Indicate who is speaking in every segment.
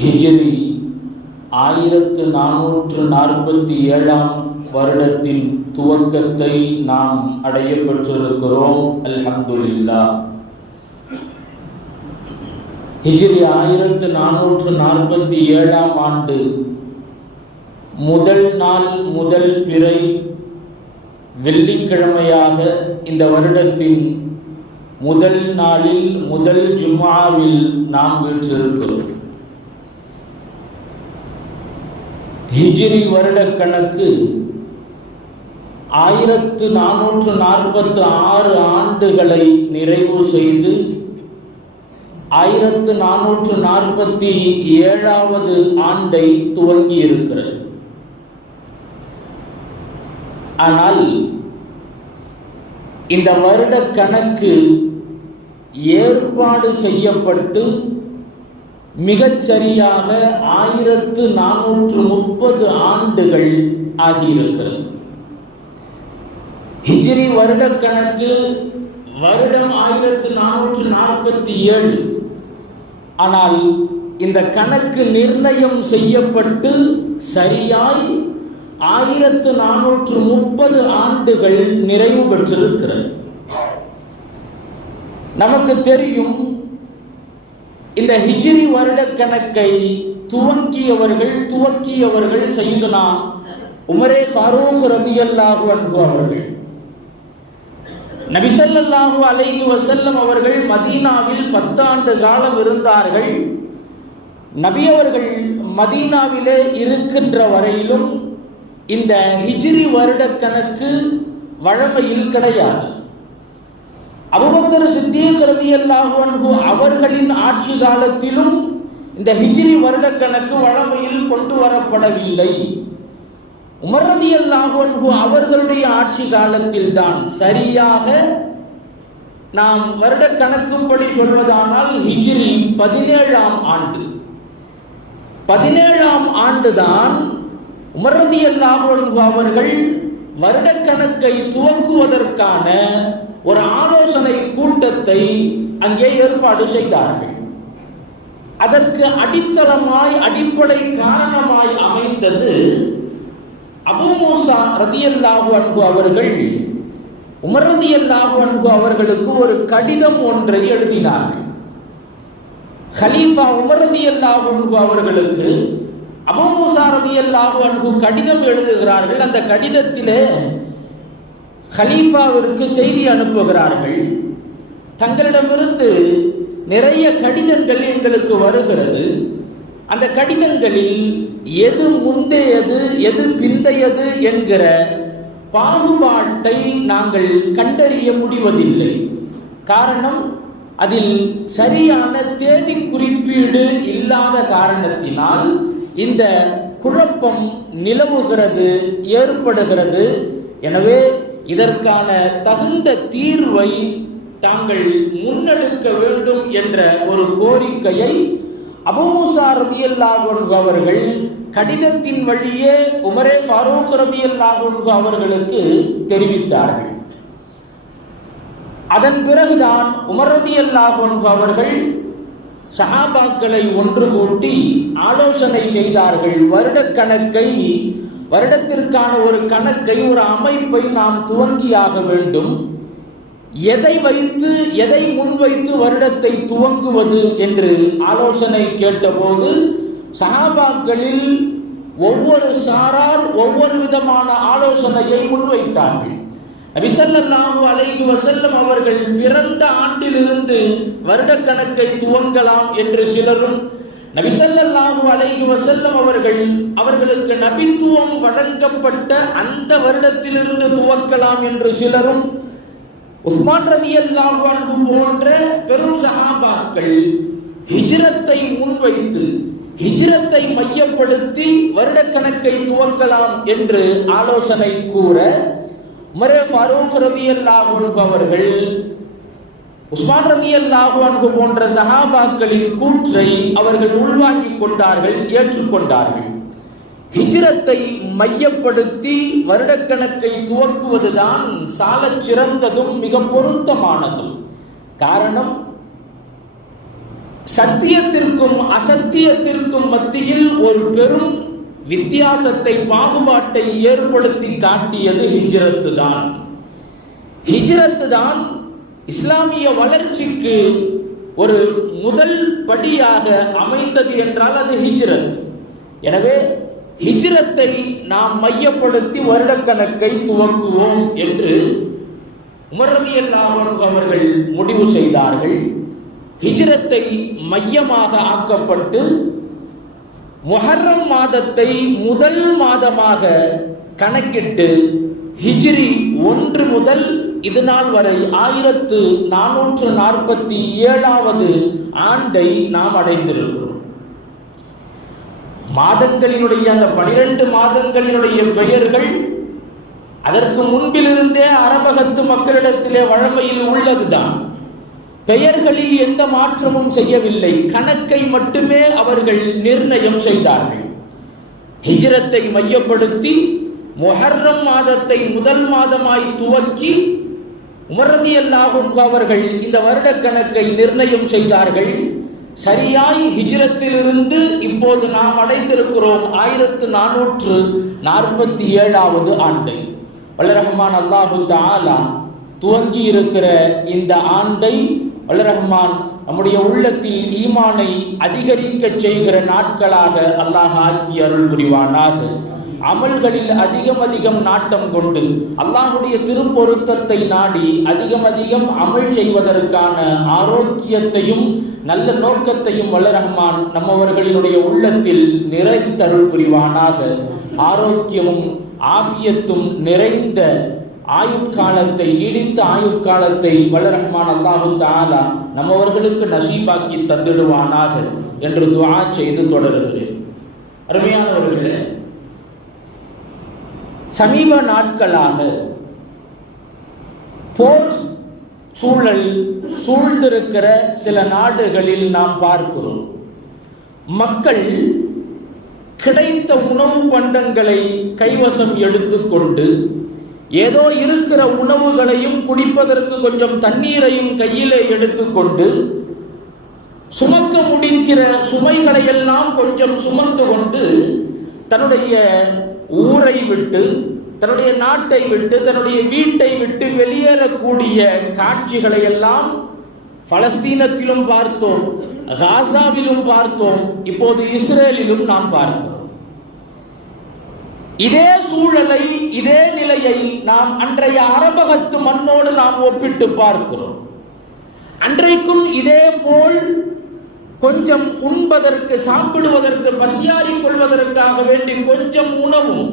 Speaker 1: ஹிஜ்ரி ஆயிரத்து நானூற்று நாற்பத்தி ஏழாம் வருடத்தின் துவக்கத்தை நாம் அடைய பெற்றிருக்கிறோம். ஹிஜ்ரி ஆயிரத்து நானூற்று நாற்பத்தி ஏழாம் ஆண்டு முதல் நாள் முதல் பிறை வெள்ளிக்கிழமையாக இந்த வருடத்தின் முதல் நாளில் முதல் ஜும்மாவில் நாம் வீற்றிருக்கிறோம். ஹிஜிரி வருடக்கணக்கு ஆயிரத்து நானூற்று நாற்பத்து ஆறு ஆண்டுகளை நிறைவு செய்து ஆயிரத்து நானூற்று நாற்பத்தி ஏழாவது ஆண்டை துவங்கி இருக்கிறது ஆனால் இந்த வருட கணக்கு ஏற்பாடு செய்யப்பட்டு மிகச்சரியாக ஆயிரத்து நானூற்று முப்பது ஆண்டுகள் ஆகியிருக்கிறது. ஹிஜ்ரி வருட கணக்கு வருடம் ஆயிரத்து நானூற்று நாற்பத்தி ஏழு. ஆனால் இந்த கணக்கு நிர்ணயம் செய்யப்பட்டு சரியாய் ஆயிரத்து நானூற்று முப்பது ஆண்டுகள் நிறைவு பெற்றிருக்கிறது. நமக்கு தெரியும் இந்த ஹிஜ்ரி வருடக்கணக்கை துவங்கியவர்கள் துவக்கியவர்கள் செய்துனா உமரே ஃபாரூக் ரபியல்லாஹு அன்பு அவர்கள். நபிசல்லாஹு அலைஹி வசல்லம் அவர்கள் மதீனாவில் பத்தாண்டு காலம் இருந்தார்கள். நபி அவர்கள் மதீனாவிலே இருக்கின்ற வரையிலும் இந்த ஹிஜ்ரி வருடக்கணக்கு வழமையில் கிடையாது. அபுபக்கர் சித்திக் ரவி அல்லாஹு அவர்களின் ஆட்சி காலத்திலும் இந்த ஹிஜ்ரி வருடக்கணக்கு வழமையில் கொண்டு வரப்படவில்லை உமரதி அல்லாஹு அவர்களுடைய ஆட்சி காலத்தில் தான் சரியாக நாம் வருடக்கணக்குப்படி சொல்வதானால் ஹிஜ்ரி பதினேழாம் ஆண்டு. பதினேழாம் ஆண்டுதான் உமரதி அல்லாஹு அவர்கள் வருடக்கணக்கை துவக்குவதற்கான ஒரு ஆலோசனை கூட்டத்தை அங்கே ஏற்பாடு செய்தார்கள். அதற்கு அடித்தளமாய் அடிப்படை காரணமாய் அமைந்தது அபுமூசா ரதியல்லாஹு அன்பு அவர்கள். உமர் ரதியல்லாஹு அன்பு அவர்களுக்கு ஒரு கடிதம் ஒன்றை எழுதினார்கள். ஹலீஃபா உமர் ரதியல்லாஹு அன்பு அவர்களுக்கு அபுமூசா ரதியல்லாஹு அன்பு கடிதம் எழுதுகிறார்கள். அந்த கடிதத்திலே ஹலீஃபாவிற்கு செய்தி அனுப்புகிறார்கள். தங்களிடமிருந்து நிறைய கடிதங்கள் எங்களுக்கு வருகிறது. அந்த கடிதங்களில் எது முந்தையது எது பிந்தையது என்கிற பாகுபாட்டை நாங்கள் கண்டறிய முடிவதில்லை. காரணம் அதில் சரியான தேதி குறிப்பீடு இல்லாத காரணத்தினால் இந்த குழப்பம் நிலவுகிறது ஏற்படுகிறது. எனவே இதற்கான தகுந்த தீர்வை தாங்கள் முன்னெடுக்க வேண்டும் என்ற ஒரு கோரிக்கையை அபுமுசா ரபியல்லாஹு அவர்கள் கடிதத்தின் வழியே உமரே ஃபாரூக் ரபியல்லாஹு அவர்களுக்கு தெரிவித்தார்கள். அதன் பிறகுதான் உமர் ரபியல்லாஹு அவர்கள் சஹாபாக்களை ஒன்று கூட்டி ஆலோசனை செய்தார்கள். வருடக்கணக்கை வருடத்திற்கான ஒரு கணக்கை ஒரு அமைப்பை நாம் துவங்கியாக வேண்டும். எதை வைத்து எதை முன்வைத்து வருடத்தை துவங்குவது என்று ஆலோசனை கேட்டபோது சஹாபாக்களில் ஒவ்வொரு சாரார் ஒவ்வொரு விதமான ஆலோசனையை முன்வைத்தார்கள். நபிசல்லாஹு அலைஹி வசல்லம் அவர்கள் பிறந்த ஆண்டிலிருந்து வருடக்கணக்கை துவங்கலாம் என்று சிலரும் நபிசல்லாஹு அலைஹி வசல்லம் அவர்கள் அவர்களுக்கு நபித்துவம் வழங்கப்பட்ட அந்த வருடத்திலிருந்து துவக்கலாம் என்று சிலரும் உஸ்மான் ரதி அல்லாஹு போன்ற பெரும் சஹாபாக்கள் ஹிஜ்ரத்தை முன்வைத்து ஹிஜ்ரத்தை மையப்படுத்தி வருடக்கணக்கை துவக்கலாம் என்று ஆலோசனை கூற மரே ஃபாரூக் ரதி அல்லாஹு அவர்கள் உஸ்மான் ரதி அல்லாஹு போன்ற சஹாபாக்களின் கூற்றை அவர்கள் உள்வாங்கிக் கொண்டார்கள் ஏற்றுக்கொண்டார்கள். ஹிஜ்ரத்தை மையப்படுத்தி வருடக்கணக்கை துவக்குவதுதான் சால சிறந்ததும் மிக பொருத்தமானதும். காரணம் சத்தியத்திற்கும் அசத்தியத்திற்கும் மத்தியில் ஒரு பெரும் வித்தியாசத்தை பாகுபாட்டை ஏற்படுத்தி காட்டியது ஹிஜ்ரத்து தான் ஹிஜ்ரத்து தான் இஸ்லாமிய வளர்ச்சிக்கு ஒரு முதல் படியாக அமைந்தது என்றால் அது ஹிஜ்ரத். எனவே ஹிஜ்ரத்தை நாம் மையப்படுத்தி வருடக்கணக்கை துவங்குவோம் என்று உமரவியல்லாமல் அவர்கள் முடிவு செய்தார்கள். ஹிஜ்ரத்தை மையமாக ஆக்கப்பட்டு முஹர்ரம் மாதத்தை முதல் மாதமாக கணக்கிட்டு ஹிஜ்ரி ஒன்று முதல் இது நாள் வரை ஆயிரத்து நானூற்று நாற்பத்தி ஏழாவது ஆண்டை நாம் அடைந்திருக்கிறோம். மாதங்களினுடைய அந்த பனிரெண்டு மாதங்களினுடைய பெயர்கள் அதற்கு முன்பிலிருந்தே அரபகத்து மக்களிடத்திலே வழமையில் உள்ளதுதான். பெயர்களில் எந்த மாற்றமும் செய்யவில்லை. கணக்கை மட்டுமே அவர்கள் நிர்ணயம் செய்தார்கள். ஹிஜ்ரத்தை மையப்படுத்தி மொஹர்ரம் மாதத்தை முதல் மாதமாய் துவக்கி உமரதி அல்லாஹும் அவர்கள் இந்த வருட கணக்கை நிர்ணயம் செய்தார்கள். சரியாய் ஹிஜ்ரத்திலிருந்து இப்போது நாம் அடைந்திருக்கிறோம் ஆயிரத்து நானூற்று நாற்பத்தி ஏழாவது ஆண்டை. வல்லரஹ்மான் அல்லாஹு தாலா துவங்கி இருக்கிற இந்த ஆண்டை வல்லரஹ்மான் நம்முடைய உள்ளத்தில் ஈமானை அதிகரிக்க செய்கிற நாட்களாக அல்லாஹ் ஆக்கி அருள் புரிவானாக. அமல்களில் அதிகம் அதிகம் நாட்டம் கொண்டு அல்லாஹுடைய திருப்பொருத்தத்தை நாடி அதிகம் அதிகம் அமல் செய்வதற்கான ஆரோக்கியத்தையும் நல்ல நோக்கத்தையும் வல்லரஹ்மான் நம்மவர்களினுடைய உள்ளத்தில் நிறைத்தருள் புரிவானாக. ஆரோக்கியமும் ஆஃபியத்தும் நிறைந்த ஆயுட்காலத்தை நீடித்த ஆயுட்காலத்தை வல்லரஹ்மான் அல்லாஹு தாலா நம்மவர்களுக்கு நசீபாக்கி தந்திடுவானாக என்று துவா செய்து தொடர்கிறேன். அருமையானவர்களே சமீப நாட்களாக போர் சூழல் சூழ்ந்திருக்கிற சில நாடுகளில் நாம் பார்க்கிறோம். மக்கள் கிடைத்த உணவு பண்டங்களை கைவசம் எடுத்துக்கொண்டு ஏதோ இருக்கிற உணவுகளையும் குடிப்பதற்கு கொஞ்சம் தண்ணீரையும் கையிலே எடுத்துக்கொண்டு சுமக்க முடிக்கிற சுமைகளை எல்லாம் கொஞ்சம் சுமந்து கொண்டு தன்னுடைய ஊரை விட்டு தன்னுடைய நாட்டை விட்டு தன்னுடைய வீட்டை விட்டு வெளியேறக்கூடிய காட்சிகளை எல்லாம் பலஸ்தீனத்திலும் பார்த்தோம் காசாவிலும் பார்த்தோம் இப்போது இஸ்ரேலிலும் நாம் பார்க்கிறோம். இதே சூழலை இதே நிலையை நாம் அன்றைய அரபகத்து மண்ணோடு நாம் ஒப்பிட்டு பார்க்கிறோம். அன்றைக்கும் இதே போல் கொஞ்சம் உண்பதற்கு சாப்பிடுவதற்கு பசியாறிக் கொள்வதற்காக வேண்டி கொஞ்சம் உணவும்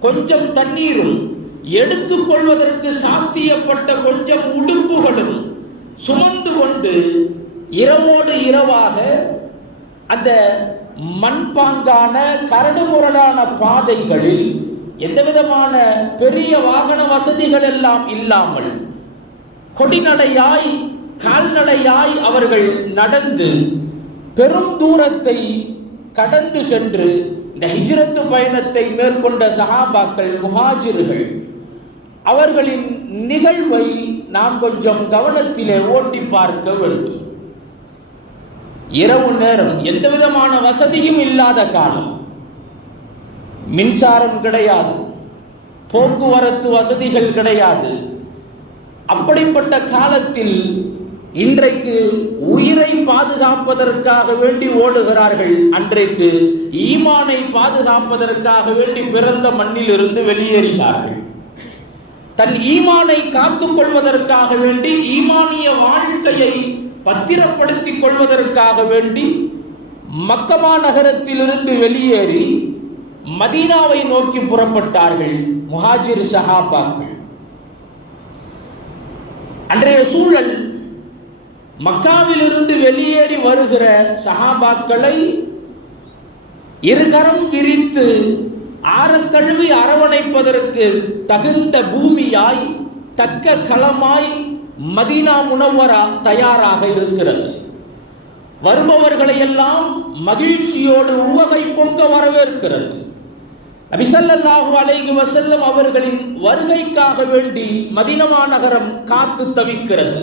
Speaker 1: கொஞ்சம் தண்ணீரும் எடுத்துக்கொள்வதற்கு சாத்தியப்பட்ட கொஞ்சம் உடுப்புகளும் சுமந்து கொண்டு இரவோடு இரவாக அந்த மண்பாங்கான கரடுமுரடான பாதைகளில் எந்தவிதமான பெரிய வாகன வசதிகள் எல்லாம் இல்லாமல் கொடிநடையாய் கால்நடையாய் அவர்கள் நடந்து பெரும் தூரத்தை கடந்து சென்று இந்த ஹிஜ்ரத்து பயணத்தை மேற்கொண்ட சஹாபாக்கள் முஹாஜிர்கள் அவர்களின் நிகழ்வை நாம் கொஞ்சம் கவனத்திலே ஓட்டி பார்க்க வேண்டும். இரவு நேரம் எந்த விதமான வசதியும் இல்லாத காலம். மின்சாரம் கிடையாது போக்குவரத்து வசதிகள் கிடையாது. அப்படிப்பட்ட காலத்தில் இன்றைக்கு உயிரை பாதுகாப்பதற்காக வேண்டி ஓடுகிறார்கள். அன்றைக்கு ஈமானை பாதுகாப்பதற்காக வேண்டி பிறந்த மண்ணிலிருந்து வெளியேறினார்கள். தன் ஈமானை காத்துக் கொள்வதற்காக வேண்டி ஈமானிய வாழ்க்கையை பத்திரப்படுத்திக் கொள்வதற்காக வேண்டி மக்கமா நகரத்திலிருந்து வெளியேறி மதீனாவை நோக்கி புறப்பட்டார்கள் முஹாஜிர் சஹாபாக்கள். அன்றைய சூழல் மக்காவிலிருந்து வெளியேறி வருகிற சஹாபாக்களை இருகரம் விரித்து ஆரத்தழுவி அரவணைப்பதற்கு தகுந்த பூமியாய் தக்க களமாய் மதீனா முனவரா தயாராக இருக்கிறது. வருபவர்களை எல்லாம் மகிழ்ச்சியோடு உவகை பொங்க வரவேற்கிறது. நபிசல்லாஹு அலைஹி வசல்லம் அவர்களின் வருகைக்காக வேண்டி மதினமா நகரம் காத்து தவிக்கிறது.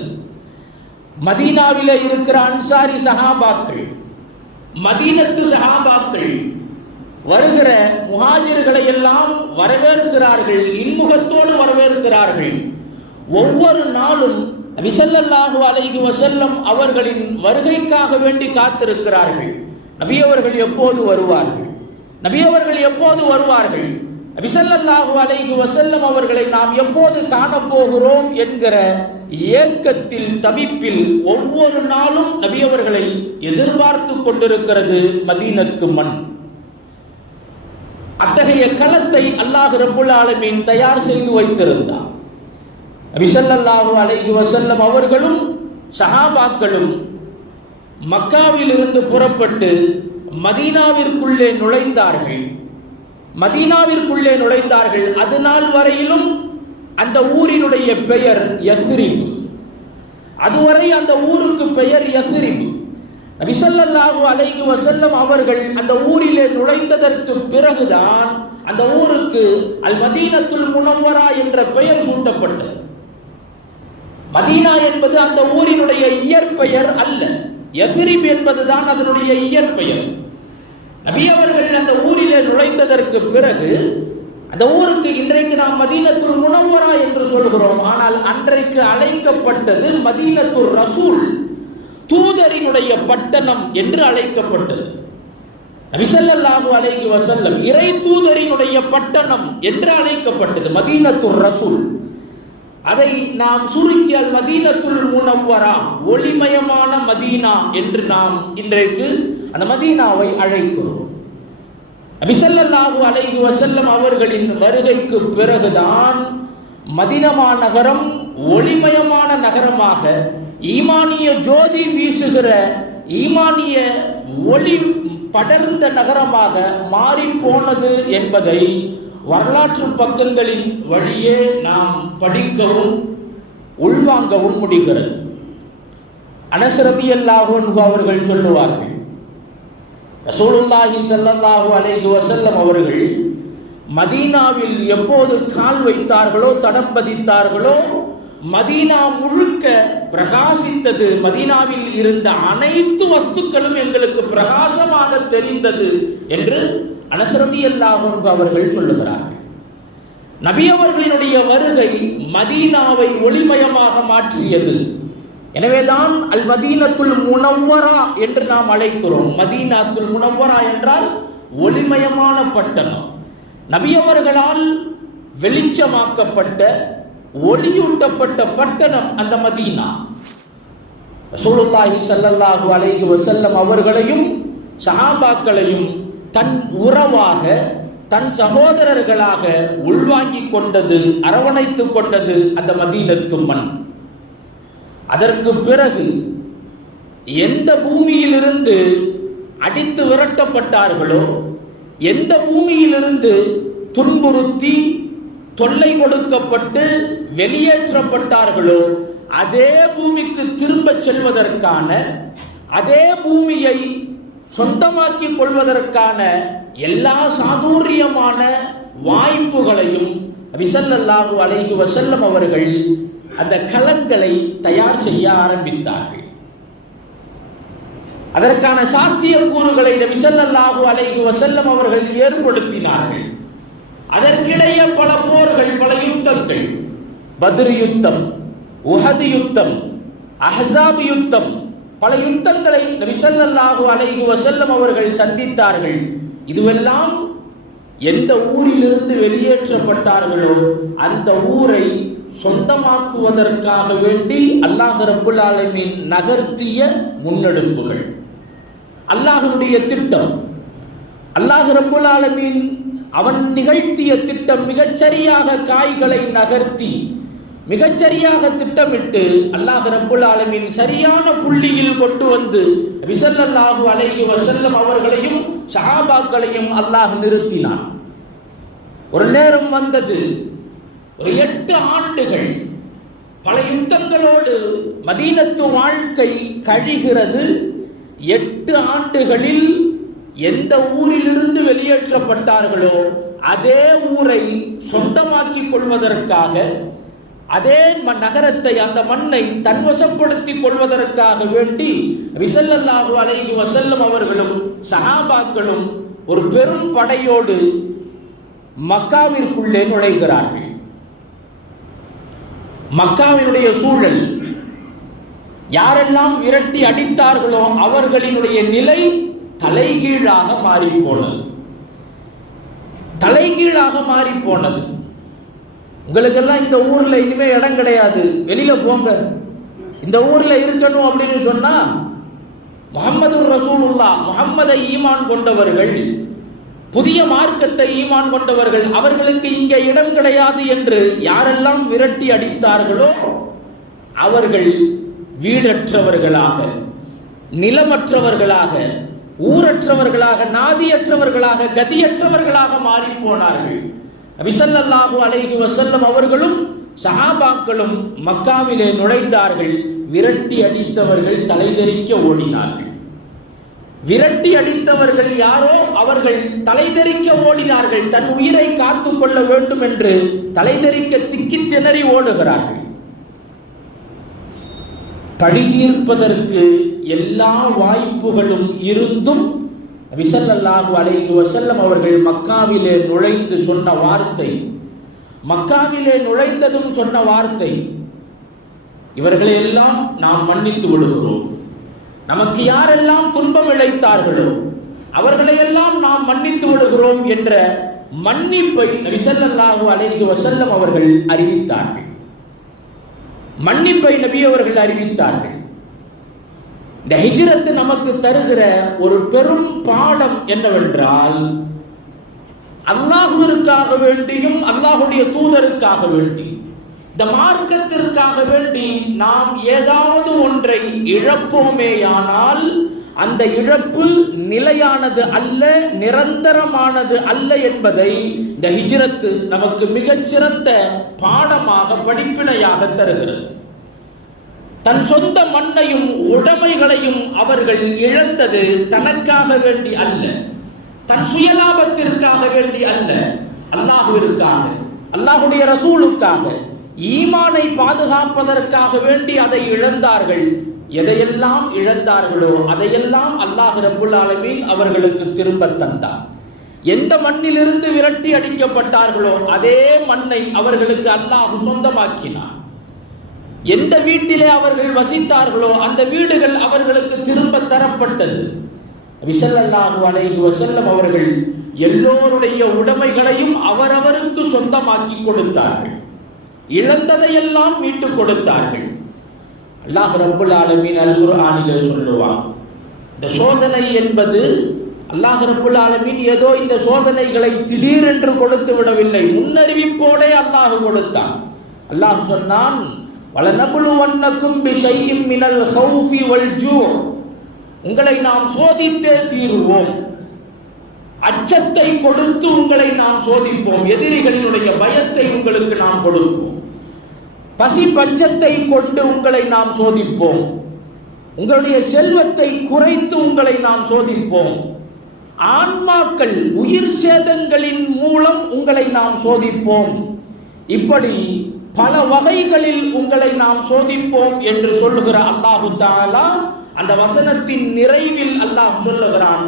Speaker 1: மதீனாவில் இருக்கிற அன்சாரி சஹாபாக்கள் மதீனத்து சஹாபாக்கள் வருகிற முஹாஜிர்களை எல்லாம் வரவேற்கிறார்கள் இன்முகத்தோடு வரவேற்கிறார்கள். ஒவ்வொரு நாளும் விசல்லல்லாஹு அலைஹி வசல்லம் அவர்களின் வருகைக்காக வேண்டி காத்திருக்கிறார்கள். நபியவர்கள் எப்போது வருவார்கள்? நபியவர்கள் எப்போது வருவார்கள்? விசல்லல்லாஹு அலைஹி வசல்லம் அவர்களை நாம் எப்போது காணப்போகிறோம் என்கிற ஏக்கத்தில் தவிப்பில் ஒவ்வொரு நாளும் நபியவர்களை எதிர்பார்த்து கொண்டிருக்கிறது மதீனத்து மண். அத்தகைய களத்தை அல்லாஹ் ரபுல் ஆலமீன் தயார் செய்து வைத்திருந்தார் விசல்லல்லாஹு அலைஹி வசல்லம் அவர்களும் சஹாபாக்களும் மக்காவில் இருந்து புறப்பட்டு மதீனாவிற்குள்ளே நுழைந்தார்கள். மதீனாவிற்குள்ளே நுழைந்தார்கள். அது நாள் வரையிலும் அந்த ஊரினுடைய பெயர் யஸ்ரிப் அதுவரை அந்த ஊருக்கு பெயர் யஸ்ரிப் நபிசல்லாஹு அலைஹி வசல்லம் அவர்கள் அந்த ஊரிலே நுழைந்ததற்கு பிறகுதான் அந்த ஊருக்கு அல் மதீனத்துல் முனவரா என்ற பெயர் சூட்டப்பட்டது. மதீனா என்பது அந்த ஊரினுடைய இயற்பெயர் அல்ல. எசிரிப் என்பதுதான் அதனுடைய இயற்பெயர். நபி அவர்கள் அந்த ஊரிலே நுழைந்ததற்கு பிறகு அந்த ஊருக்கு இன்றைக்கு நாம் மதீனத்துல் முனவரா என்று சொல்கிறோம். ஆனால் அன்றைக்கு அழைக்கப்பட்டது மதீனத்துல் ரசூல் தூதரினுடைய பட்டணம் என்று அழைக்கப்பட்டது. நபிசல்லாஹு அலைஹி வசல்லம் இறை தூதரினுடைய பட்டணம் என்று அழைக்கப்பட்டது மதீனத்துர் ரசூல். அதை நாம் சுருக்கியால் மதீனத்துல் முனவரா ஒளிமயமான மதீனா என்று நாம் இன்றைக்கு அந்த மதீனாவை அழைக்கிறோம். நபிசல்லாஹு அலைஹி வசல்லம் அவர்களின் வருகைக்கு பிறகுதான் மதினமா நகரம் ஒளிமயமான நகரமாக ஈமானிய ஜோதி வீசுகிற ஈமானிய ஒளி படர்ந்த நகரமாக மாறி போனது என்பதை வரலாற்று பக்கங்களின் வழியே நாம் படிக்கவும் உள்வாங்கவும் முடிகிறது. அனசரதி அல்லாஹு அவர்கள் சொல்லுவார்கள் ரசூலுல்லாஹி ஸல்லல்லாஹு அலேஹி வசல்லம் அவர்கள் மதீனாவில் எப்போது கால் வைத்தார்களோ தடம் பதித்தார்களோ மதீனா முழுக்க பிரகாசித்தது மதீனாவில் இருந்த அனைத்து வஸ்துக்களும் எங்களுக்கு பிரகாசமாக தெரிந்தது என்று அனசரதி அல்லாஹும் அவர்கள் சொல்லுகிறார்கள். நபி அவர்களினுடைய வருகை மதீனாவை ஒளிமயமாக மாற்றியது. எனவேதான் அல் மதீனத்துல் முனவரா என்று நாம் அழைக்கிறோம். மதீனாத்துல் முனவரா என்றால் ஒளிமயமான பட்டணம். நபியவர்களால் வெளிச்சமாக்கப்பட்ட ஒளியூட்டப்பட்ட பட்டணம் அந்த மதீனா. ரசூலுல்லாஹி ஸல்லல்லாஹு அலைஹி வஸல்லம் அவர்களையும் சஹாபாக்களையும் தன் உறவாக தன் சகோதரர்களாக உள்வாங்கிக் கொண்டது அரவணைத்துக் கொண்டது அந்த மதீனத்து மண் அதற்கு பிறகு எந்த பூமியிலிருந்து அடித்து விரட்டப்பட்டார்களோ எந்த பூமியிலிருந்து துன்புறுத்தி தொல்லை கொடுக்கப்பட்டு வெளியேற்றப்பட்டார்களோ அதே பூமிக்கு திரும்ப செல்வதற்கான அதே பூமியை சொந்தமாக்கிக் கொள்வதற்கான எல்லா சாதுரியமான வாய்ப்புகளையும் விசல்லல்லாஹு அலைஹி வசல்லம் அவர்கள் அந்த களங்களை தயார் செய்ய ஆரம்பித்தார்கள். அதற்கான சாத்தியக்கூறுகளை விசல்லல்லாஹு அலைஹி வசல்லம் அவர்கள் ஏற்படுத்தினார்கள். அதற்கிடையே பல போர்கள் பல யுத்தங்கள். பத்ர் யுத்தம் உஹது யுத்தம் அஹசாப் யுத்தம் பல யுத்தங்களை நபிசல்லாஹு அலைஹி வசல்லம் அவர்கள் சந்தித்தார்கள். இதுவெல்லாம் எந்த ஊரிலிருந்து வெளியேற்றப்பட்டார்களோ அந்த ஊரை சொந்தமாக்குவதற்காக வேண்டி அல்லாஹ் ரபுல் ஆலமின் நகர்த்திய முன்னெடுப்புகள். அல்லாஹனுடைய திட்டம். அல்லாஹ் ரபுல் ஆலமின் அவன் நிகழ்த்திய திட்டம் மிகச்சரியாக காய்களை நகர்த்தி மிகச்சரியாக திட்டமிட்டு அல்லாஹ் ரப்புல் ஆலமின் சரியான புள்ளியில் கொண்டு வந்து விசல்லாஹு அலைஹி வசல்லம் அவர்களையும் சஹாபாக்களையும் அல்லாஹ் நிறுத்தினான். ஒரு நேரம் வந்தது. ஒரு எட்டு ஆண்டுகள் பல யுத்தங்களோடு மதீனத்து வாழ்க்கை கழிகிறது. எட்டு ஆண்டுகளில் எந்த ஊரிலிருந்து வெளியேற்றப்பட்டார்களோ அதே ஊரை சொந்தமாக்கிக் கொள்வதற்காக அதே ம- நகரத்தை அந்த மண்ணை தன்வசப்படுத்திக் கொள்வதற்காக வேண்டி ரிசல்லல்லாஹு அலைஹி வசல்லம் அவர்களும் சஹாபாக்களும் ஒரு பெரும் படையோடு மக்காவிற்குள்ளே நுழைகிறார்கள். மக்காவினுடைய சூழல் யாரெல்லாம் விரட்டி அடித்தார்களோ அவர்களினுடைய நிலை தலைகீழாக மாறி போனது. தலைகீழாக மாறி போனது. உங்களுக்கெல்லாம் இந்த ஊர்ல இனிமே இடம் கிடையாது. வெளியில போங்க. இந்த ஊர்ல இருக்கணும் அப்படின்னு சொன்னா முகமது ரசூலுல்லா முகம்மதை ஈமான் கொண்டவர்கள் புதிய மார்க்கத்தை ஈமான் கொண்டவர்கள் அவர்களுக்கு இங்கே இடம் கிடையாது என்று யாரெல்லாம் விரட்டி அடித்தார்களோ அவர்கள் வீடற்றவர்களாக நிலமற்றவர்களாக ஊரற்றவர்களாக நாதியற்றவர்களாக கதியற்றவர்களாக மாறிப்போனார்கள் போனார்கள் அலைஹி வசல்லம் அவர்களும் சஹாபாக்களும் மக்காவிலே நுழைந்தார்கள். விரட்டி அடித்தவர்கள் தலைதெறிக்க ஓடினார்கள். விரட்டி அடித்தவர்கள் யாரோ அவர்கள் தலைதெறிக்க ஓடினார்கள். தன் உயிரை காத்து கொள்ள வேண்டும் என்று தலைதெறிக்க திக்கி திணறி ஓடுகிறார்கள். பழி தீர்ப்பதற்கு எல்லா வாய்ப்புகளும் இருந்தும் விசல்லல்லாஹு அலைஹி வசல்லம் அவர்கள் மக்காவிலே நுழைந்து சொன்ன வார்த்தை. மக்காவிலே நுழைந்ததும் சொன்ன வார்த்தை. இவர்களை எல்லாம் நாம் மன்னித்து விடுகிறோம். நமக்கு யாரெல்லாம் துன்பம் இழைத்தார்களோ அவர்களையெல்லாம் நாம் மன்னித்து விடுகிறோம் என்ற மன்னிப்பை நபிசல்லாஹு அலைஹி வசல்லம் அவர்கள் அறிவித்தார்கள். மன்னிப்பை நபி அவர்கள் அறிவித்தார்கள். இந்த ஹிஜ்ரத்து நமக்கு தருகிற ஒரு பெரும் பாடம் என்னவென்றால் அல்லாஹுவிற்காக வேண்டியும் அல்லாஹுடைய தூதருக்காக வேண்டி இந்த மார்க்கத்திற்காக வேண்டி நாம் ஏதாவது ஒன்றை இழப்போமேயானால் அந்த இழப்பு நிலையானது அல்ல நிரந்தரமானது அல்ல என்பதை இந்த ஹிஜ்ரத்து நமக்கு மிகச்சிறந்த பாடமாக படிப்பினையாக தருகிறது. தன் சொந்த மண்ணையும் உடைமைகளையும் அவர்கள் இழந்தது தனக்காக வேண்டி அல்ல. தன் சுயலாபத்திற்காக வேண்டி அல்ல. அல்லாஹுவிற்காக அல்லாஹுடைய ரசூலுக்காக ஈமானை பாதுகாப்பதற்காக வேண்டி அதை இழந்தார்கள். எதையெல்லாம் இழந்தார்களோ அதையெல்லாம் அல்லாஹ் ரபுல் ஆலமீன் அவர்களுக்கு திரும்ப தந்தார் எந்த மண்ணிலிருந்து விரட்டி அடிக்கப்பட்டார்களோ அதே மண்ணை அவர்களுக்கு அல்லாஹ் சொந்தமாக்கினார் எந்த வீட்டிலே அவர்கள் வசித்தார்களோ அந்த வீடுகள் அவர்களுக்கு திரும்ப தரப்பட்டது. விசல்லல்லாஹு அலைஹி வசல்லம் அவர்கள் எல்லோருடைய உடைமைகளையும் அவரவருக்கு சொந்தமாக்கி கொடுத்தார்கள். இழந்ததையெல்லாம் மீட்டு கொடுத்தார்கள். அல்லாஹ் ரபுல் ஆலமீன் அல் குர்ஆனிலே சொல்லுவான் இந்த சோதனை என்பது அல்லாஹ் ரபுல் ஆலமீன் ஏதோ இந்த சோதனைகளை திடீரென்று கொடுத்து விடவில்லை. முன்னறிவிப்போடே அல்லாஹ் கொடுத்தான். அல்லாஹ் சொன்னான் வலனபுலுவன்னக்கும் பிஷையும் மினல் ஹௌஃபி வல் ஜூ உங்களை நாம் சோதித்தே தீருவோம். அச்சத்தை கொடுத்து உங்களை நாம் சோதிப்போம். எதிரிகளினுடைய பயத்தை உங்களுக்கு நாம் கொடுப்போம். பசி பஞ்சத்தை கொண்டு உங்களை நாம் சோதிப்போம். உங்களுடைய செல்வத்தை குறைத்து உங்களை நாம் சோதிப்போம். ஆன்மாக்கள் உயிர் சேதங்களின் மூலம் உங்களை நாம் சோதிப்போம். இப்படி பல வகைகளில் உங்களை நாம் சோதிப்போம் என்று சொல்லுகிற அல்லாஹு தாலா அந்த வசனத்தின் நிறைவில் அல்லாஹ் சொல்லுகிறான்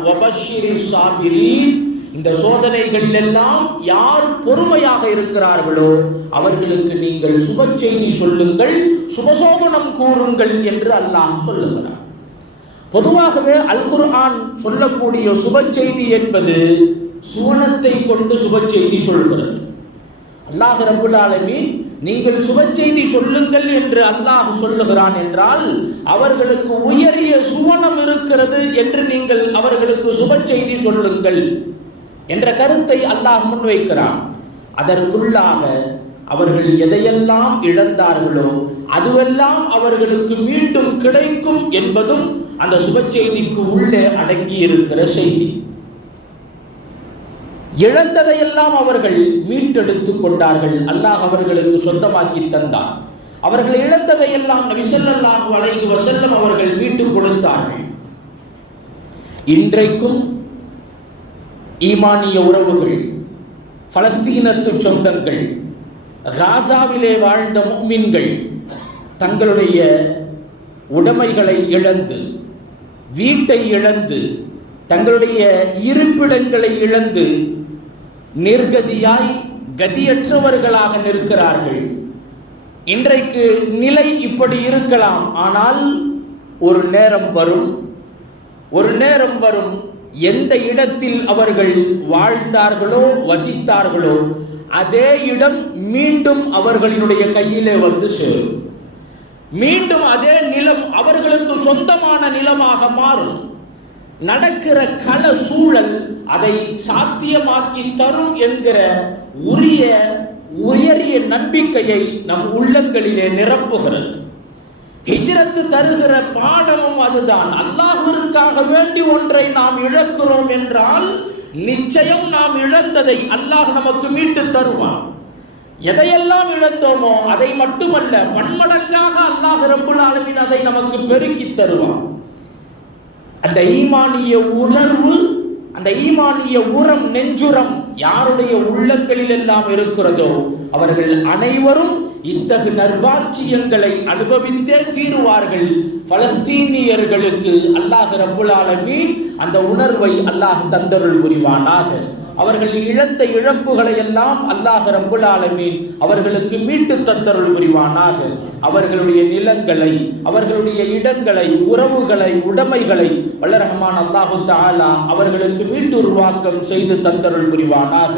Speaker 1: இந்த சோதனைகளில் எல்லாம் யார் பொறுமையாக இருக்கிறார்களோ அவர்களுக்கு நீங்கள் சுப செய்தி சொல்லுங்கள் சுபசோபனம் கூறுங்கள் என்று அல்லாஹ் சொல்லுகிறான். பொதுவாகவே அல் குர்ஆன் சொல்லக்கூடிய சுப செய்தி என்பது சுவனத்தை கொண்டு சுப செய்தி சொல்கிறது. அல்லாஹ் ரபுல் ஆலமீன் நீங்கள் சுபச்செய்தி சொல்லுங்கள் என்று அல்லாஹ் சொல்லுகிறான் என்றால் அவர்களுக்கு உயரிய சுவனம் இருக்கிறது என்று நீங்கள் அவர்களுக்கு சுபச்செய்தி சொல்லுங்கள் என்ற கருத்தை அல்லாஹ் முன்வைக்கிறான். அதற்குள்ளாக அவர்கள் எதையெல்லாம் இழந்தார்களோ அதுவெல்லாம் அவர்களுக்கு மீண்டும் கிடைக்கும் என்பதும் அந்த சுப செய்திக்கு உள்ளே அடங்கி இருக்கிற செய்தி. இழந்ததையெல்லாம் அவர்கள் மீட்டெடுத்துக் கொண்டார்கள். அல்லாஹ் அவர்களுக்கு சொந்தமாக்கி தந்தான். அவர்கள் இழந்ததையெல்லாம் நபிசல்லாஹு அலைஹி வசல்லம் அவர்கள் மீட்டுக் கொடுத்தார்கள். இன்றைக்கும் ஈமானிய உறவுகள் பலஸ்தீனத்து சொந்தங்கள் காசாவிலே வாழ்ந்த மீன்கள் தங்களுடைய உடைமைகளை இழந்து வீட்டை இழந்து தங்களுடைய இருப்பிடங்களை இழந்து நிர்கதியாய் கதியற்றவர்களாக நிற்கிறார்கள். இன்றைக்கு நிலை இப்படி இருக்கலாம் ஆனால் ஒரு நேரம் வரும். ஒரு நேரம் வரும். எந்த இடத்தில் அவர்கள் வாழ்ந்தார்களோ வசித்தார்களோ அதே இடம் மீண்டும் அவர்களினுடைய கையிலே வந்து சேரும். மீண்டும் அதே நிலம் அவர்களுக்கு சொந்தமான நிலமாக மாறும். நடக்கிற கள சூழல் அதை சாத்தியமாக்கி தரும் என்கிற உரிய உயரிய நம்பிக்கையை நம் உள்ளங்களிலே நிரப்புகிறது. ஹிஜ்ரத்து தருகிற பாடமும் அதுதான். அல்லாஹிற்காக வேண்டி ஒன்றை நாம் இழக்கிறோம் என்றால் நிச்சயம் நாம் இழந்ததை அல்லாஹ் நமக்கு மீட்டு தருவான். எதையெல்லாம் இழந்தோமோ அதை மட்டுமல்ல பன்மடங்காக அல்லாஹ் ரப்புல் ஆலமீன் அதை நமக்கு பெருக்கி தருவான். அந்த ஈமானிய உணர்வு அந்த ஈமானிய உரம் நெஞ்சுரம் யாருடைய உள்ளங்களில் எல்லாம் இருக்கிறதோ அவர்கள் அனைவரும் இத்தகு நர்வாட்சியங்களை அனுபவித்தே தீருவார்கள். பலஸ்தீனியர்களுக்கு அல்லாஹ் ரபுல் ஆலமீன் அந்த உணர்வை அல்லாஹ் தந்தருள் புரிவானாக. அவர்கள் இழந்த இழப்புகளை எல்லாம் அல்லாஹ் ரப்புல் ஆலமீன் அவர்களுக்கு மீட்டு தந்தருள் புரிவானாக. அவர்களுடைய நிலங்களை அவர்களுடைய இடங்களை உறவுகளை உடைமைகளை வல்லரஹமான் அல்லாஹு தாலா அவர்களுக்கு மீட்டு உருவாக்கம் செய்து தந்தருள் புரிவானாக.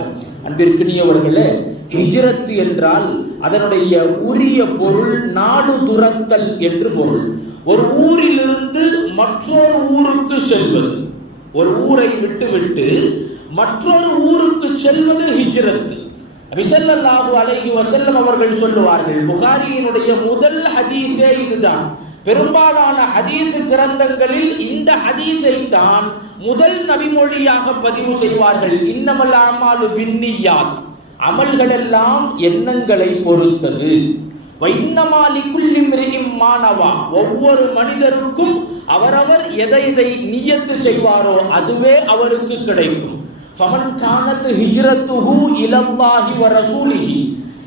Speaker 1: அன்பிற்கினியவர்களே ஹிஜ்ரத் என்றால் அதனுடைய உரிய பொருள் நாடு துரத்தல் என்று பொருள். ஒரு ஊரிலிருந்து மற்றொரு ஊருக்கு செல்வது. ஒரு ஊரை விட்டுவிட்டு மற்றொரு ஊருக்கு செல்வது ஹிஜ்ரத். விசல்லல்லாஹு அலைஹி வசல்லம் அவர்கள் சொல்லுவார்கள் புகாரியினுடைய முதல் ஹதீஸே இதுதான். பெரும்பாலான ஹதீஸ் கிரந்தங்களில் இந்த ஹதீஸை தான் முதல் நபிமொழியாக பதிவு செய்வார்கள். இன்னமல் அமாலு பின்னியாத். அமல்கள் எல்லாம் எண்ணங்களை பொறுத்தது. மாணவா ஒவ்வொரு மனிதருக்கும் அவரவர் எதை எதை நியத்து செய்வாரோ அதுவே அவருக்கு கிடைக்கும். ஃபமன் கானத்து ஹிஜ்ரத்துஹு இலல்லாஹி வ ரசூலிஹி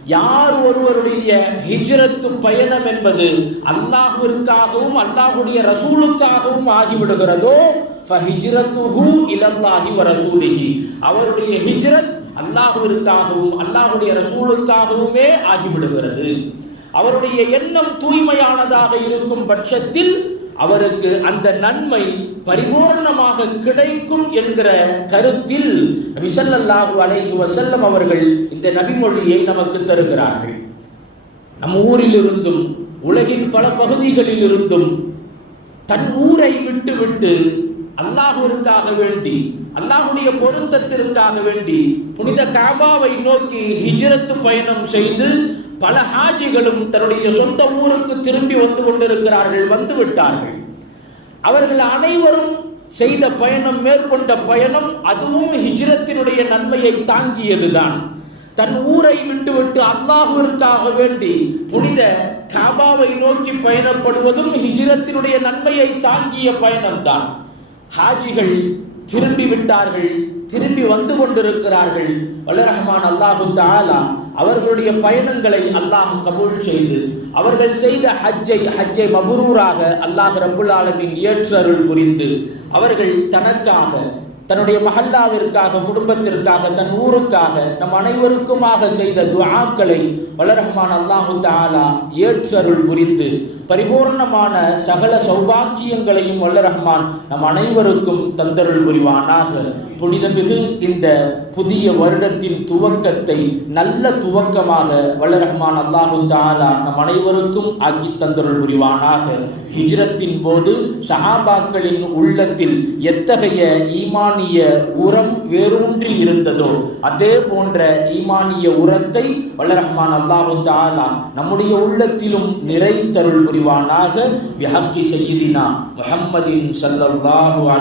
Speaker 1: யார் ஒருவருடைய ஹிஜ்ரத்து பயணம் என்பது அல்லாஹ்விற்காகவும் அல்லாஹ்வுடைய ரசூலுக்காகவும் ஆகிவிடுகிறதோ ஃபஹிஜ்ரத்துஹு இலல்லாஹி வ ரசூலிஹி அவருடைய ஹிஜ்ரத் அல்லாஹ்விற்காகவும் அல்லாஹ்வுடைய ரசூலுக்காகவுமே ஆகிவிடுகிறது. அவருடைய எண்ணம் தூய்மையானதாக இருக்கும் பட்சத்தில் அவருக்கு அந்த நன்மை பரிபூர்ணமாக கிடைக்கும் என்கிற கருத்தில் விசல்லாஹு அலைஹி வசல்லம் அவர்கள் இந்த நபிமொழியை நமக்கு தருகிறார்கள். நம் ஊரில் இருந்தும் உலகின் பல பகுதிகளில் இருந்தும் தன் ஊரை விட்டு விட்டு அல்லாஹுவிற்காக வேண்டி அல்லாஹுடைய பொருத்தத்திற்காக வேண்டி புனித காபாவை நோக்கி ஹிஜ்ரத்து பயணம் செய்து பல ஹாஜிகளும் தன்னுடைய சொந்த ஊருக்கு திரும்பி வந்து கொண்டிருக்கிறார்கள் வந்து விட்டார்கள். அவர்கள் அனைவரும் செய்த பயணம் மேற்கொண்ட பயணம் அதுவும் ஹிஜ்ரத்தினுடைய நன்மையை தாங்கியதுதான். தன் ஊரை விட்டுவிட்டு அல்லாஹுவிற்காக வேண்டி புனித காபாவை நோக்கி பயணப்படுவதும் ஹிஜ்ரத்தினுடைய நன்மையை தாங்கிய பயணம்தான். ஹாஜிகள் திரும்பி விட்டார்கள் திரும்பி வந்து கொண்டிருக்கிறார்கள். வல்லரஹ்மான் அல்லாஹு தாலா அவர்களுடைய பயணங்களை அல்லாஹ் கபூல் செய்து அவர்கள் செய்த ஹஜ்ஜை ஹஜ்ஜை மபுரூராக அல்லாஹ் ரபுல் ஆலமின் ஏற்றருள் புரிந்து அவர்கள் தனக்காக தன்னுடைய மஹல்லாவிற்காக குடும்பத்திற்காக தன் ஊருக்காக நம் அனைவருக்குமாக செய்த துஆக்களை வளரஹ்மான் அல்லாஹு தாலா ஏற்றருள் புரிந்து பரிபூர்ணமான சகல சௌபாக்கியங்களையும் வல்லரஹ்மான் நம் அனைவருக்கும் தந்தருள் புரிவானாக. புனிதமிகு இந்த புதிய வருடத்தின் துவக்கத்தை நல்ல துவக்கமாக வல்லரஹ்மான் அல்லாஹு தாலா நம் அனைவருக்கும் ஆக்கி தந்தருள் புரிவானாக. ஹிஜ்ரத்தின் போது சஹாபாக்களின் உள்ளத்தில் எத்தகைய ஈமானிய உரம் வேரூன்றி இருந்ததோ அதே போன்ற ஈமானிய உரத்தை வல்லரஹ்மான் அல்லாஹு தாலா நம்முடைய உள்ளத்திலும் நிறைத்தருள் دعاناك بحق سيدنا محمد صلى الله عليه